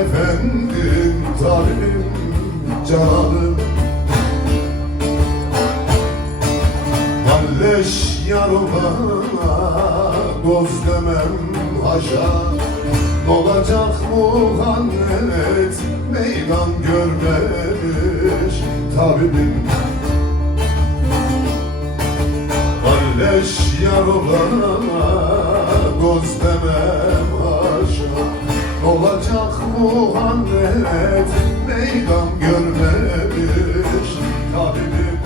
efendim, tabibim, cananım. Kalleş yarına doz demem haşa, olacak muhannet meydan görmemiş tabibim. Kalleş yarına doz demem haşa, olacak muhannet meydan görmemiş tabibim.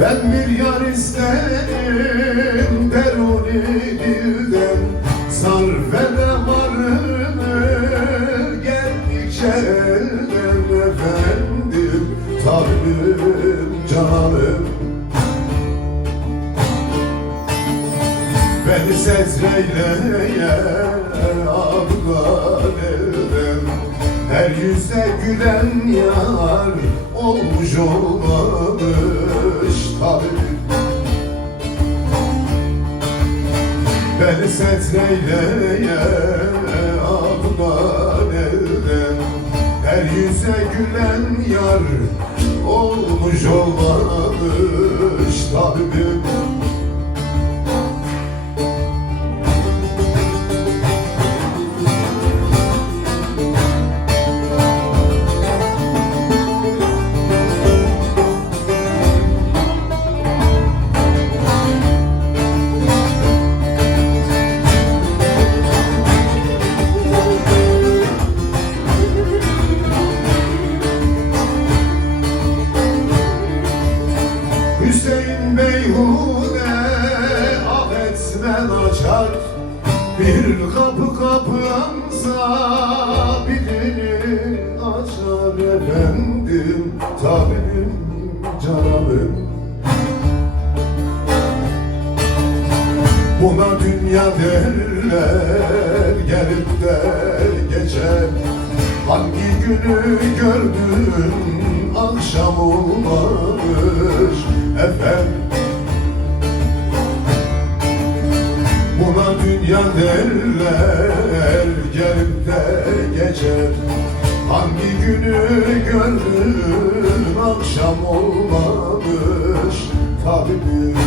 Ben bir yar isterim deruni dilden, sarfede varını geldikçe elden efendim, tabibim, cananım. Beni sezreyleyen abdan elden, her yüze gülen yar olmuş olmamış tabibim. Beni sezreyleyen abdan elden, her yüze gülen yar olmuş olmamış tabibim. Hüseyin beyhude ah etmen açar, bir kapı kapansa birini açar efendim, tabibim, cananım. Buna dünya derler, gelip de geçer. Hangi günü gördün akşam olmamış efendim. Buna dünya derler, gelip de geçer. Hangi günü gördün akşam olmamış tabibim.